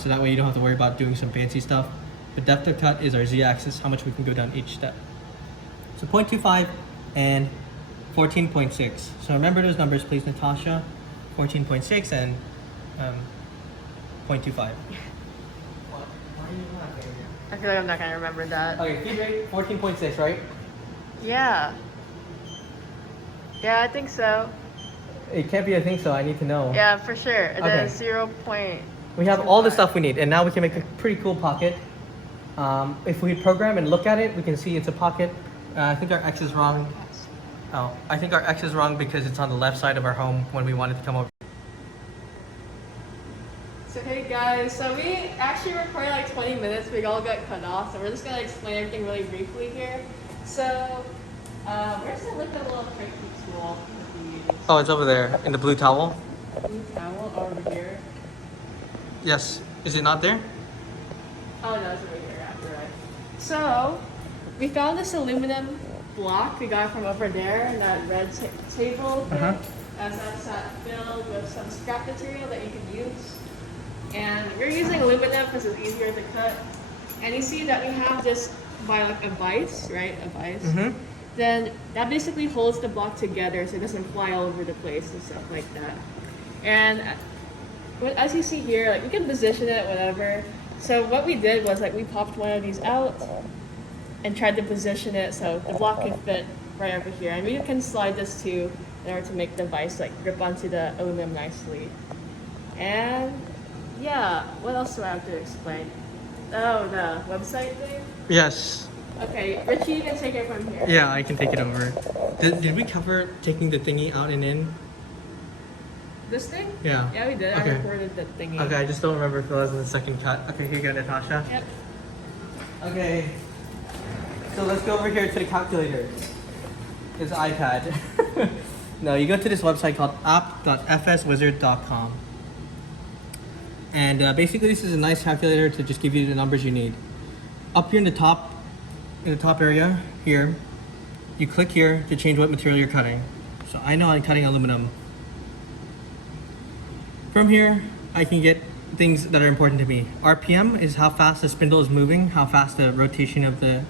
So that way you don't have to worry about doing some fancy stuff. The depth of cut is our Z-axis, how much we can go down each step. So 0.25 and 14.6. So remember those numbers, please, Natasha. 14.6 and 0.25. What? Why are you laughing? I feel like I'm not gonna remember that. Okay, feed rate 14.6, right? Yeah. Yeah, I think so. It can't be a thing, so I need to know. Yeah, for sure. And then Okay. 0.25. We have all the stuff we need, and now we can make a pretty cool pocket. If we program and look at it, we can see it's a pocket. I think our X is wrong. Oh, I think our X is wrong because it's on the left side of our home when we wanted to come over. So hey guys, so we actually recorded like 20 minutes, we all got cut off, so we're just gonna explain everything really briefly here. So, where's the little tricky tool that we use? Oh, it's over there in the blue towel. Blue towel over here. Yes. Is it not there? Oh no, it's over here, yeah, you're right. So, we found this aluminum block, we got it from over there in that red table thing. That's filled with some scrap material that you can use. And we're using aluminum because it's easier to cut. And you see that we have this by like a vise, right? A vise. Then that basically holds the block together so it doesn't fly all over the place and stuff like that. And as you see here, like we can position it, whatever. So what we did was like we popped one of these out and tried to position it so the block can fit right over here. And we can slide this too in order to make the vise like grip onto the aluminum nicely. And yeah, what else do I have to explain? Oh, the website thing? Yes. Okay, Richie, you can take it from here. Yeah, I can take it over. Did we cover taking the thingy out and in? This thing? Yeah. Yeah, we did. Okay. I recorded the thingy. Okay, I just don't remember if it was in the second cut. Okay, here you go, Natasha. Yep. Okay. So let's go over here to the calculator. It's iPad. No, you go to this website called app.fswizard.com. And basically this is a nice calculator to just give you the numbers you need. Up here in the top area here, you click here to change what material you're cutting. So I know I'm cutting aluminum. From here, I can get things that are important to me. RPM is how fast the spindle is moving, how fast the rotation of the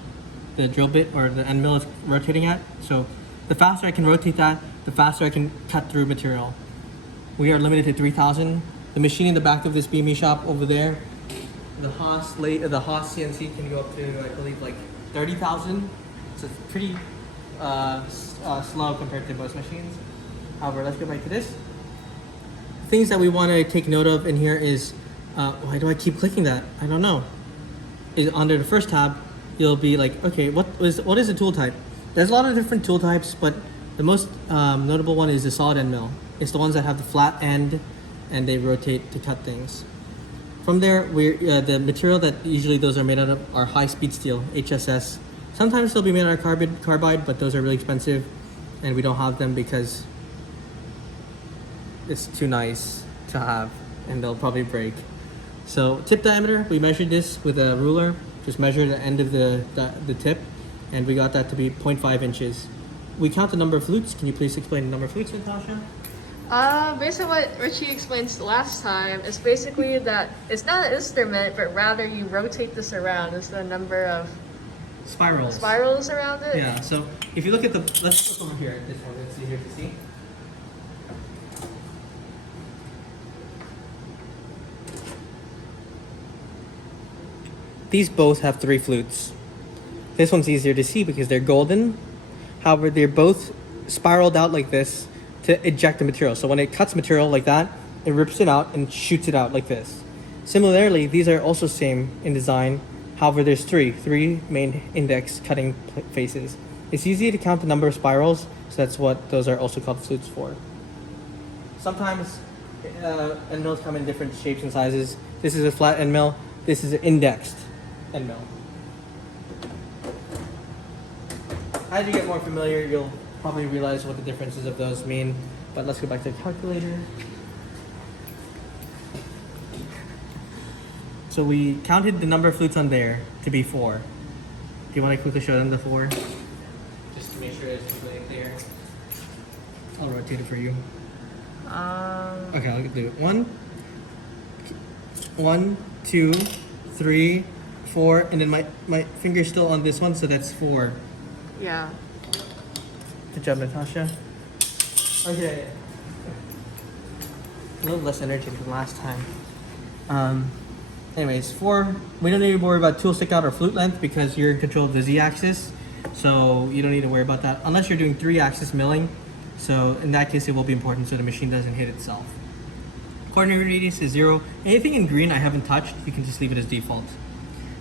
drill bit or the end mill is rotating at. So the faster I can rotate that, the faster I can cut through material. We are limited to 3,000. The machine in the back of this BME shop over there, the Haas CNC can go up to, I believe, like 30,000. So it's pretty slow compared to most machines. However, let's go back to this. Things that we want to take note of in here is, why do I keep clicking that? I don't know. Under the first tab, you'll be like, okay, what is the tool type? There's a lot of different tool types, but The most notable one is the solid end mill. It's the ones that have the flat end and they rotate to cut things. From there, the material that usually those are made out of are high-speed steel, HSS. Sometimes they'll be made out of carbide, but those are really expensive, and we don't have them because it's too nice to have, and they'll probably break. So tip diameter, we measured this with a ruler. Just measure the end of the tip, and we got that to be 0.5 inches. We count the number of flutes. Can you please explain the number of flutes, Natasha? Based on what Richie explained last time, it's basically that it's not an instrument, but rather you rotate this around. It's the number of spirals around it. Yeah, so if you look at let's look over here at this one, it's easier to see. These both have 3 flutes. This one's easier to see because they're golden. However, they're both spiraled out like this to eject the material. So when it cuts material like that, it rips it out and shoots it out like this. Similarly, these are also same in design. However, there's three main index cutting faces. It's easy to count the number of spirals, so that's what those are also called flutes for. Sometimes end mills come in different shapes and sizes. This is a flat end mill. This is an indexed end mill. As you get more familiar, you'll probably realize what the differences of those mean. But let's go back to the calculator. So we counted the number of flutes on there to be 4. Do you want to quickly show them the 4? Just to make sure it's really clear. I'll rotate it for you. Okay, I'll do it. 1, 2, 3, 4, and then my finger's still on this one, so that's 4. Yeah. Good job, Natasha. Okay. A little less energy than last time. Anyways, 4, we don't need to worry about tool stick out or flute length because you're in control of the Z-axis. So you don't need to worry about that unless you're doing 3-axis milling. So in that case, it will be important so the machine doesn't hit itself. Corner radius is 0. Anything in green I haven't touched, you can just leave it as default.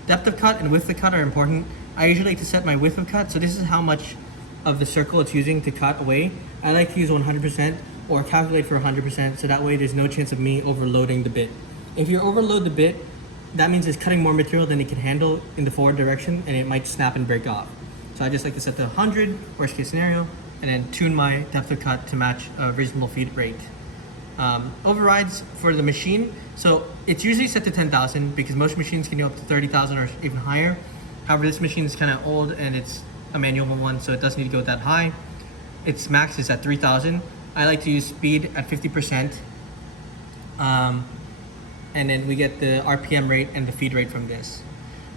Depth of cut and width of cut are important. I usually like to set my width of cut, so this is how much of the circle it's using to cut away. I like to use 100% or calculate for 100%, so that way there's no chance of me overloading the bit. If you overload the bit, that means it's cutting more material than it can handle in the forward direction, and it might snap and break off. So I just like to set to 100, worst case scenario, and then tune my depth of cut to match a reasonable feed rate. Overrides for the machine, so it's usually set to 10,000 because most machines can go up to 30,000 or even higher. However, this machine is kind of old and it's a manual one, so it doesn't need to go that high. Its max is at 3,000. I like to use speed at 50%. And then we get the RPM rate and the feed rate from this.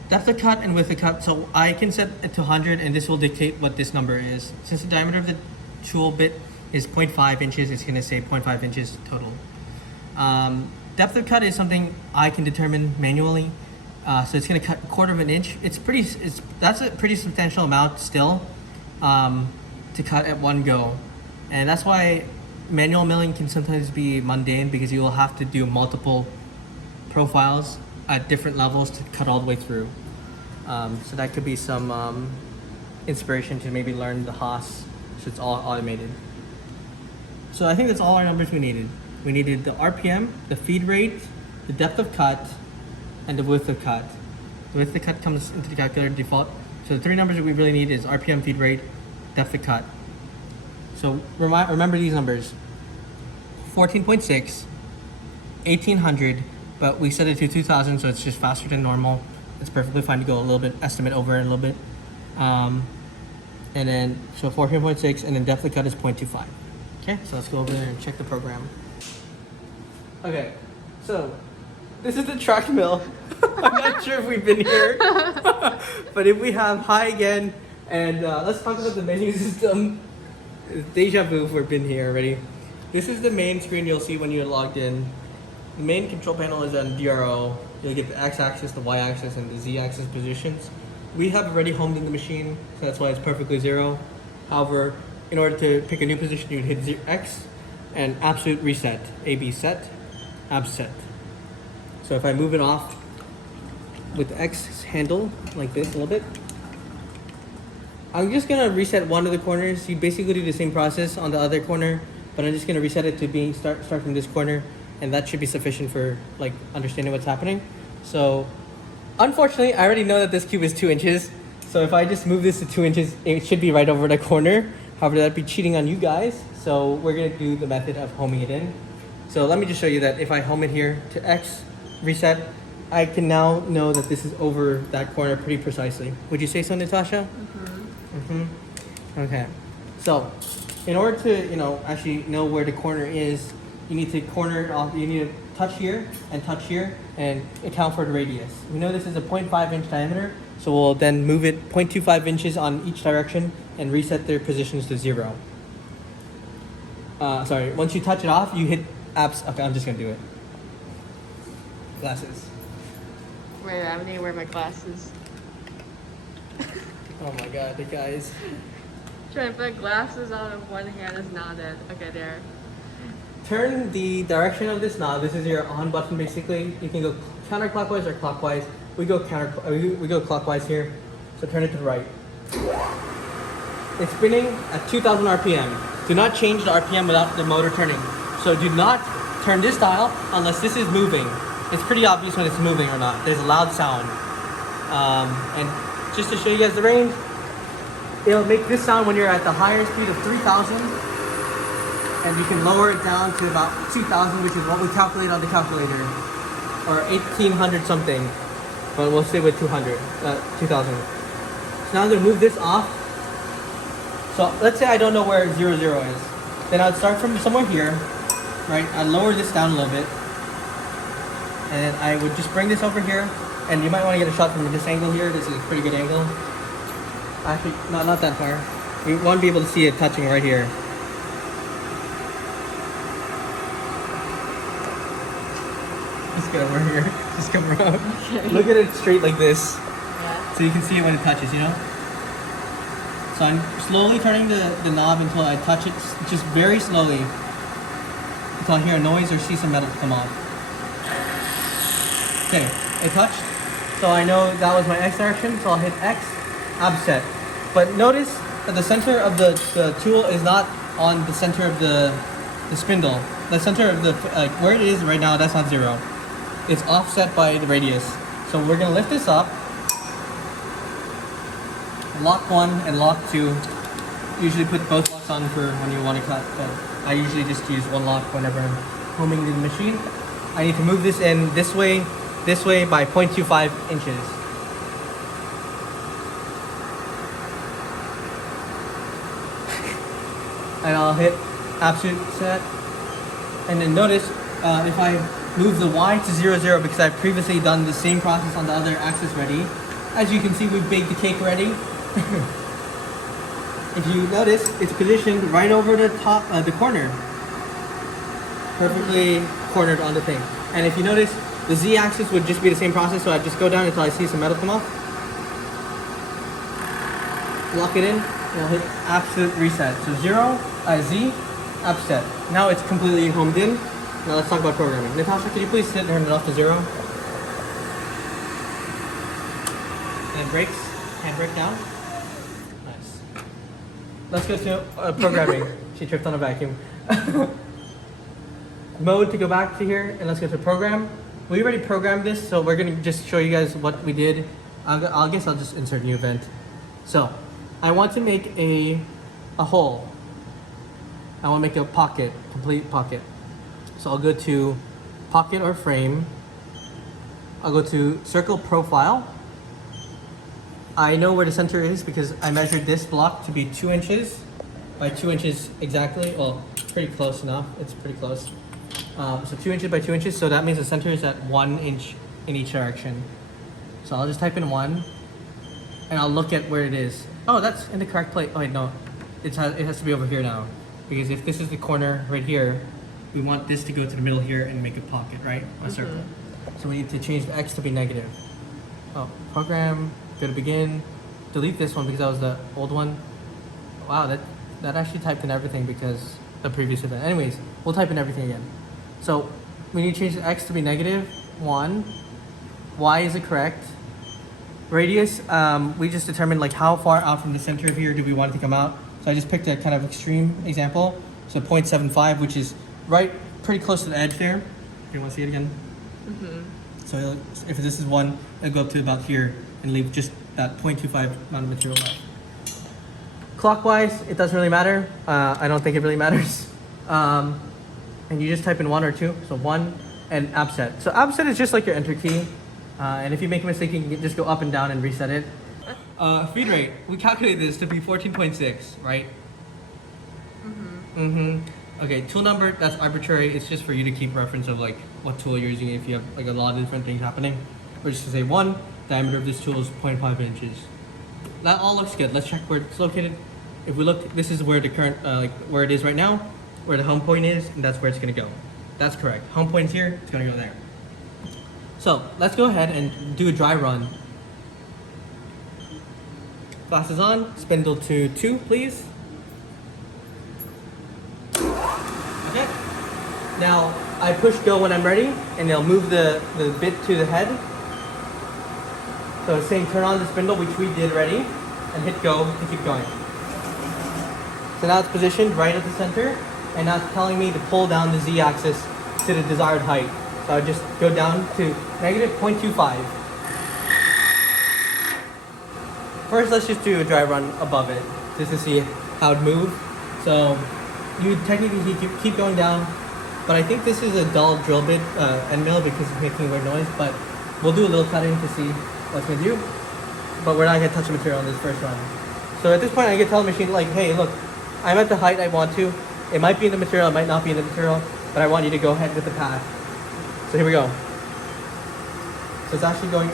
Depth of cut and width of cut, so I can set it to 100 and this will dictate what this number is. Since the diameter of the tool bit is 0.5 inches, it's going to say 0.5 inches total. Depth of cut is something I can determine manually. So it's going to cut 1/4 of an inch. That's a pretty substantial amount still to cut at one go. And that's why manual milling can sometimes be mundane because you will have to do multiple profiles at different levels to cut all the way through. So that could be some inspiration to maybe learn the Haas, so it's all automated. So I think that's all our numbers we needed. We needed the RPM, the feed rate, the depth of cut, and the width of cut. The width of cut comes into the calculator default. So the 3 numbers that we really need is RPM, feed rate, depth of cut. So remember these numbers: 14.6, 1800, but we set it to 2000, so it's just faster than normal. It's perfectly fine to go a little bit, estimate over it a little bit. And then, so 14.6, and then depth of cut is 0.25. Okay, so let's go over there and check the program. Okay, so this is the Trak mill. I'm not sure if we've been here, but if we have, hi again, and let's talk about the menu system. Deja vu if we've been here already. This is the main screen you'll see when you're logged in. The main control panel is on DRO. You'll get the X-axis, the Y-axis, and the Z-axis positions. We have already homed in the machine, so that's why it's perfectly 0. However, in order to pick a new position, you'd hit X and absolute reset. AB set, ab set. So if I move it off with the X handle like this a little bit, I'm just gonna reset one of the corners. You basically do the same process on the other corner, but I'm just gonna reset it to being start from this corner, and that should be sufficient for like understanding what's happening. So, unfortunately, I already know that this cube is 2 inches. So if I just move this to 2 inches, it should be right over the corner. However, that'd be cheating on you guys. So we're gonna do the method of homing it in. So let me just show you that if I home it here to X, reset, I can now know that this is over that corner pretty precisely. Would you say so, Natasha? Okay. So, in order to actually know where the corner is, you need to corner it off. You need to touch here and account for the radius. We know this is a 0.5 inch diameter, so we'll then move it 0.25 inches on each direction and reset their positions to 0. Sorry. Once you touch it off, you hit abs. Okay, I'm just gonna do it. Glasses. Wait, I need to wear my glasses. Oh my god, the guys. Trying to put glasses on with one hand is not it. Okay, there. Turn the direction of this knob. This is your on button basically. You can go counterclockwise or clockwise. We go we go clockwise here. So turn it to the right. It's spinning at 2000 RPM. Do not change the RPM without the motor turning. So do not turn this dial unless this is moving. It's pretty obvious when it's moving or not. There's a loud sound. And just to show you guys the range, it'll make this sound when you're at the higher speed of 3000. And you can lower it down to about 2000, which is what we calculate on the calculator. Or 1800 something. But we'll stay with 2000. So now I'm going to move this off. So let's say I don't know where 00 is. Then I'd start from somewhere here. Right? I'd lower this down a little bit. And then I would just bring this over here. And you might want to get a shot from this angle here. This is a pretty good angle. Actually, not that far. We want to be able to see it touching right here. Just get over here. Just come around. Okay. Look at it straight like this. Yeah. So you can see it when it touches, you know? So I'm slowly turning the knob until I touch it, just very slowly. Until I hear a noise or see some metal come off. Okay, it touched. So I know that was my X direction, so I'll hit X, abset. But notice that the center of the tool is not on the center of the spindle. The center of the, where it is right now, that's not 0. It's offset by the radius. So we're gonna lift this up, lock 1 and lock 2. Usually put both locks on for when you want to cut, but I usually just use one lock whenever I'm homing the machine. I need to move this in this way by 0.25 inches. And I'll hit absolute set. And then notice if I move the Y to 00 because I've previously done the same process on the other axis already. As you can see, we've baked the cake already. If you notice, it's positioned right over the top, the corner. Perfectly cornered on the thing. And if you notice, the Z axis would just be the same process, so I just go down until I see some metal come off. Lock it in, and I'll hit absolute reset. So Z, upset. Now it's completely homed in. Now let's talk about programming. Natasha, could you please turn it off to 0? And brakes, handbrake down. Nice. Let's go to programming. She tripped on a vacuum. Mode to go back to here, and let's go to program. We already programmed this, so we're gonna just show you guys what we did. I guess I'll just insert new event. So, I want to make a hole. I want to make a pocket, complete pocket. So I'll go to pocket or frame. I'll go to circle profile. I know where the center is because I measured this block to be 2 inches by 2 inches exactly. Well, pretty close enough. It's pretty close. So 2 inches by 2 inches. So that means the center is at 1 inch in each direction. So I'll just type in 1 and I'll look at where it is. Oh, that's in the correct place. Oh wait, no. It has to be over here now. Because if this is the corner right here, we want this to go to the middle here and make a pocket, right? A circle. So we need to change the X to be negative. Oh, program, go to begin. Delete this one because that was the old one. Wow, that actually typed in everything because the previous event. Anyways, we'll type in everything again. So we need to change the X to be negative 1. Y is it correct? Radius, we just determined like how far out from the center of here do we want it to come out. So I just picked a kind of extreme example. So 0.75, which is right pretty close to the edge there. You want to see it again? So if this is 1, it'll go up to about here and leave just that 0.25 amount of material left. Clockwise, it doesn't really matter. I don't think it really matters. And you just type in 1 or 2. So 1 and abset. So abset is just like your enter key. And if you make a mistake, you can just go up and down and reset it. Feed rate, we calculated this to be 14.6, right? Okay, tool number, that's arbitrary. It's just for you to keep reference of like what tool you're using if you have like a lot of different things happening. We're just gonna say 1, diameter of this tool is 0.5 inches. That all looks good. Let's check where it's located. If we look, this is where the current, like where it is right now, where the home point is, and that's where it's gonna go. That's correct. Home point's here, it's gonna go there. So let's go ahead and do a dry run. Glasses on, spindle to 2, please. Okay. Now I push go when I'm ready, and it'll move the bit to the head. So it's saying turn on the spindle, which we did already, and hit go to keep going. So now it's positioned right at the center, and now it's telling me to pull down the z-axis to the desired height. So I just go down to negative 0.25. First, let's just do a dry run above it, just to see how it moves. So you technically keep going down, but I think this is a dull drill bit end mill because it's making a weird noise, but we'll do a little cutting to see what's gonna do. But we're not gonna touch the material on this first run. So at this point, I can tell the machine like, hey, look, I'm at the height I want to. It might be in the material, it might not be in the material, but I want you to go ahead with the path. So here we go. So it's actually going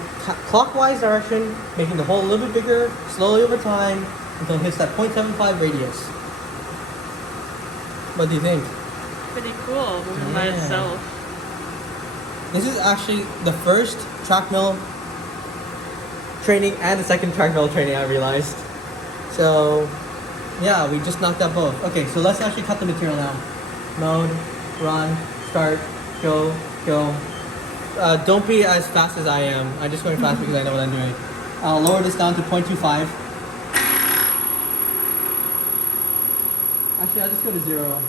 clockwise direction, making the hole a little bit bigger, slowly over time, until it hits that 0.75 radius. What do you think? Pretty cool, moving by itself. This is actually the first track mill training and the second track mill training, I realized. So yeah, we just knocked out both. Okay, so let's actually cut the material now. Mode, run, start, go, go. Don't be as fast as I am. I'm just going fast because I know what I'm doing. I'll lower this down to 0.25. Actually, I'll just go to 0.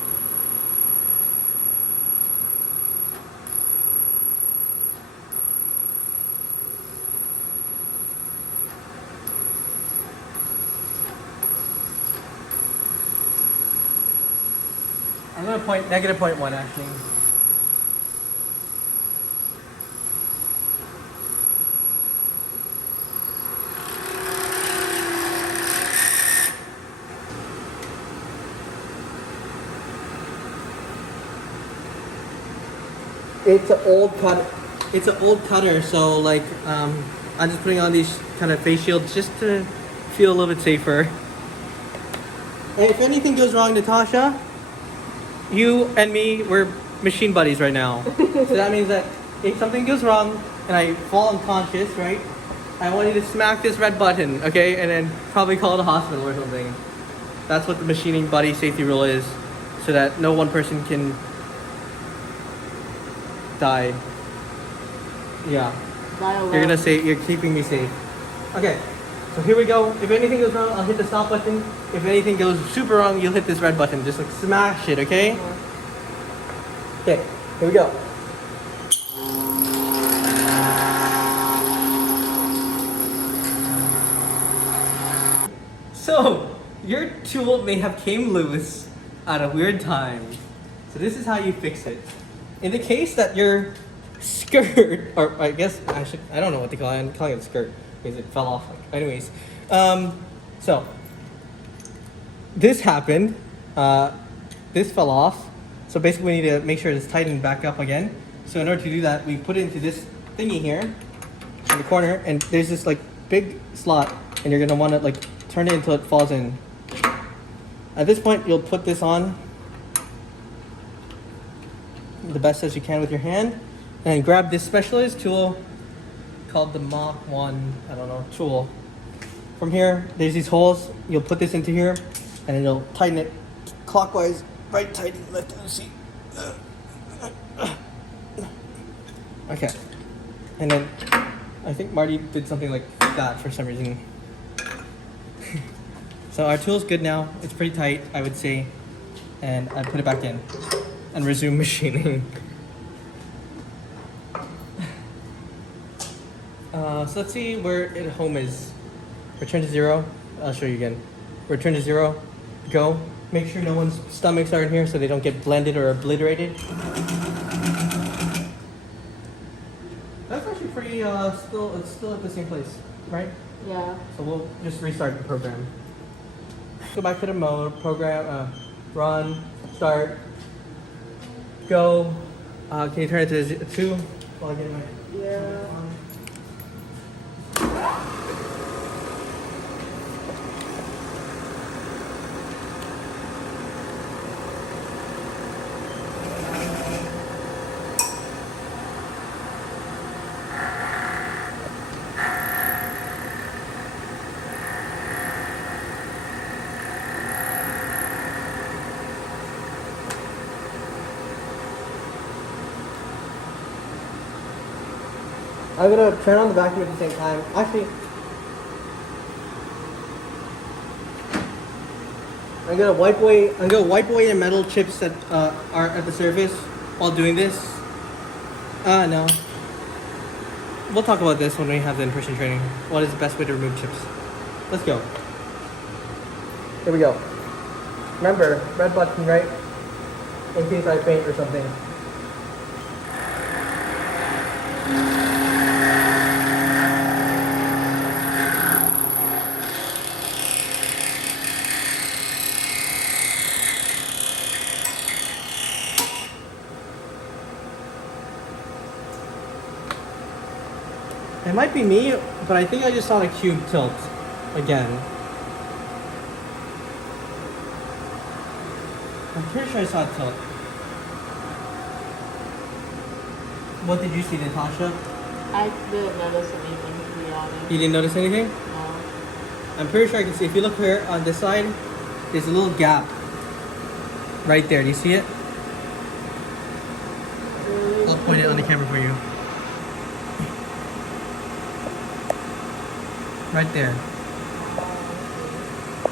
I'm going to negative 0.1 actually. It's an old cut. It's an old cutter, so like I'm just putting on these kind of face shields just to feel a little bit safer. And if anything goes wrong, Natasha, you and me, we're machine buddies right now. So that means that if something goes wrong and I fall unconscious, right? I want you to smack this red button, okay? And then probably call the hospital or something. That's what the machining buddy safety rule is, so that no one person can die. Yeah. You're gonna say you're keeping me safe. Okay, so here we go. If anything goes wrong, I'll hit the stop button. If anything goes super wrong, you'll hit this red button. Just like smash it, okay? Okay, here we go. So, your tool may have came loose at a weird time. So this is how you fix it. In the case that your skirt, or I guess I don't know what to call it, I'm calling it a skirt because it fell off. Anyways, so this happened, this fell off. So basically we need to make sure it's tightened back up again. So in order to do that, we put it into this thingy here in the corner, and there's this like big slot, and you're gonna wanna like turn it until it falls in. At this point, you'll put this on the best as you can with your hand, and grab this specialized tool called the Mach 1, I don't know, tool. From here, there's these holes. You'll put this into here, and it'll tighten it clockwise, right, tighten, left, and see. Okay, and then I think Marty did something like like that for some reason. So our tool's good now. It's pretty tight, I would say. And I put it back in and resume machining. So let's see where home is. Return to 0. I'll show you again. Return to 0. Go. Make sure no one's stomachs are in here so they don't get blended or obliterated. That's actually pretty, it's still at the same place, right? Yeah. So we'll just restart the program. Go back to the mode, program, run, start, go. Can you turn it to 2 while I get my... Yeah. I'm gonna turn on the vacuum at the same time. Actually, I'm gonna wipe away the metal chips that are at the surface while doing this. No. We'll talk about this when we have the in-person training. What is the best way to remove chips? Let's go. Here we go. Remember, red button, right? In case I faint or something. It might be me, but I think I just saw the cube tilt again. I'm pretty sure I saw it tilt. What did you see, Natasha? I didn't notice anything, to be honest. You didn't notice anything? No. I'm pretty sure I can see. If you look here on this side, there's a little gap right there. Do you see it? I'll point it on the camera for you. Right there.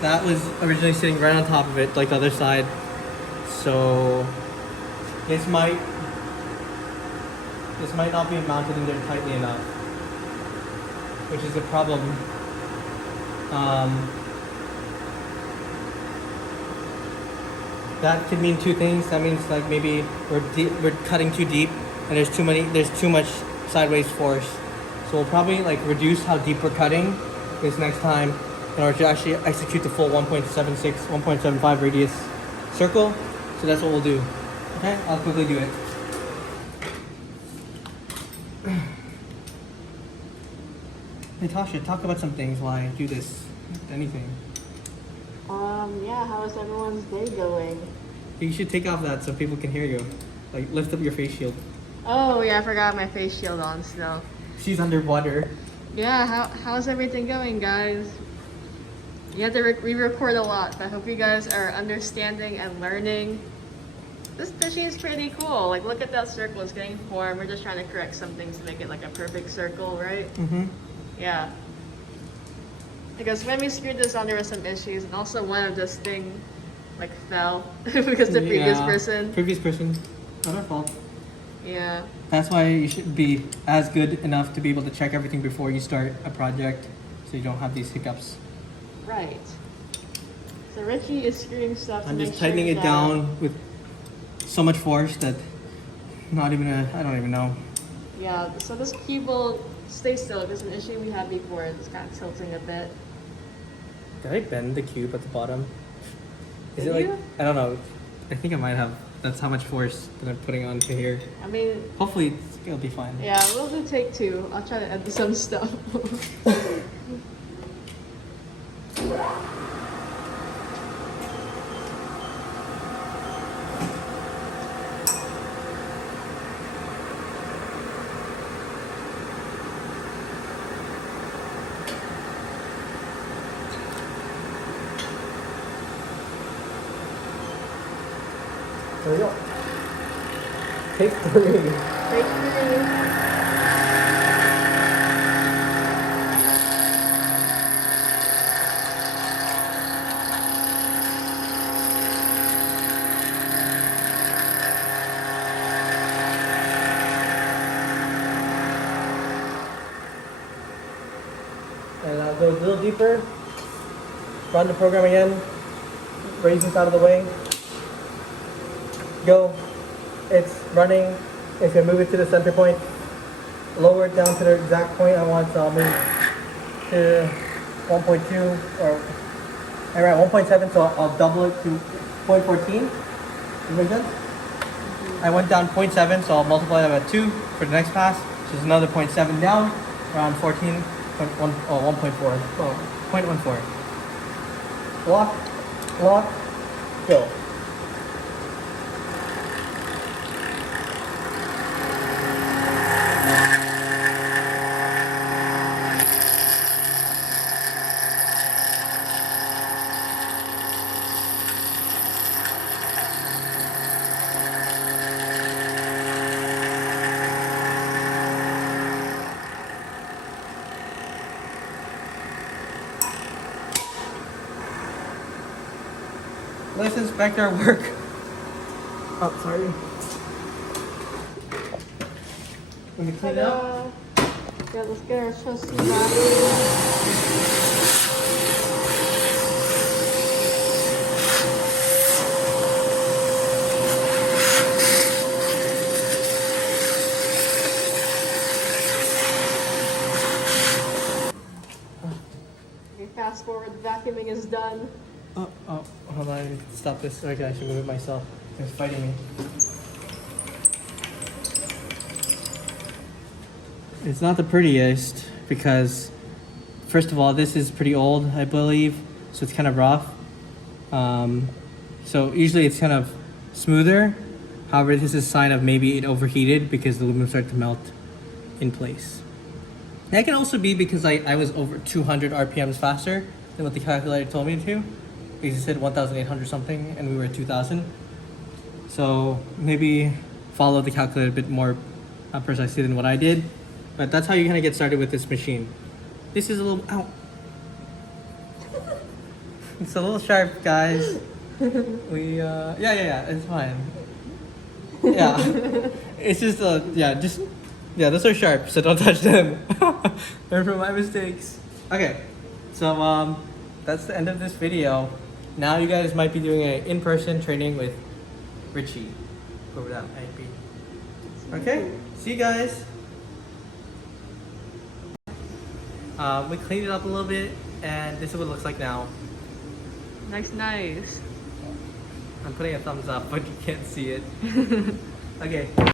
That was originally sitting right on top of it, like the other side. So this might not be mounted in there tightly enough, which is a problem. That could mean two things. That means like maybe we're cutting too deep, and there's too much sideways force. So we'll probably like reduce how deep we're cutting this next time in order to actually execute the full 1.76, 1.75 radius circle. So that's what we'll do. Okay, I'll quickly do it. Natasha, talk about some things while I do this. Anything. Yeah, how is everyone's day going? You should take off that so people can hear you. Like, lift up your face shield. Oh, yeah, I forgot my face shield on still. She's underwater. Yeah, how's everything going, guys? You have to re-record a lot, but I hope you guys are understanding and learning. This machine is pretty cool. Like, look at that circle, it's getting formed. We're just trying to correct some things to make it like a perfect circle, right? Mm-hmm. Yeah. Because when we screwed this on, there were some issues, and also one of this thing, like, fell because the previous person. Previous person. Not our fault. Yeah. That's why you should be as good enough to be able to check everything before you start a project, so you don't have these hiccups. Right. So Richie is screwing stuff. I'm just tightening it down with so much force that I don't even know. Yeah, so this cube will stay still. There's an issue we had before. It's kind of tilting a bit. Did I bend the cube at the bottom? Is Did it like, you? I don't know. I think I might have. That's how much force that I'm putting onto here. I mean, Hopefully it'll be fine. yeah, we'll do take 2. I'll try to edit some stuff. There we go. Take 3. Take 3. go a little deeper. Run the program again. Raise this out of the way. Go. It's running. It's gonna move it to the center point. Lower it down to the exact point I want, so I'll move to 1.2 or around 1.7, so I'll double it to 0.14. Does that make sense? I went down 0.7, so I'll multiply that by 2 for the next pass, which is another 0.7 down, around 14.1, oh, 1.4, oh, 0.14. Lock, go. Let's inspect our work. Oh, sorry. Let me clean it up. Yeah, let's get our chassis back. Okay, fast forward, the vacuuming is done. Oh, hold on. I need to stop this. Okay, I should move it myself. It's fighting me. It's not the prettiest because, first of all, this is pretty old, I believe, so it's kind of rough. So usually it's kind of smoother. However, this is a sign of maybe it overheated because the aluminum started to melt in place. That can also be because I was over 200 RPMs faster than what the calculator told me to. Because it said 1,800 something and we were at 2,000. So maybe follow the calculator a bit more precisely than what I did. But that's how you kind of get started with this machine. This is a little, ow. It's a little sharp, guys. Yeah, it's fine. Yeah, it's just, those are sharp, so don't touch them. Learn from my mistakes. Okay, so that's the end of this video. Now you guys might be doing an in-person training with Richie. Go over that, IP. Okay, see you guys. We cleaned it up a little bit, and this is what it looks like now. Nice. I'm putting a thumbs up, but you can't see it. Okay.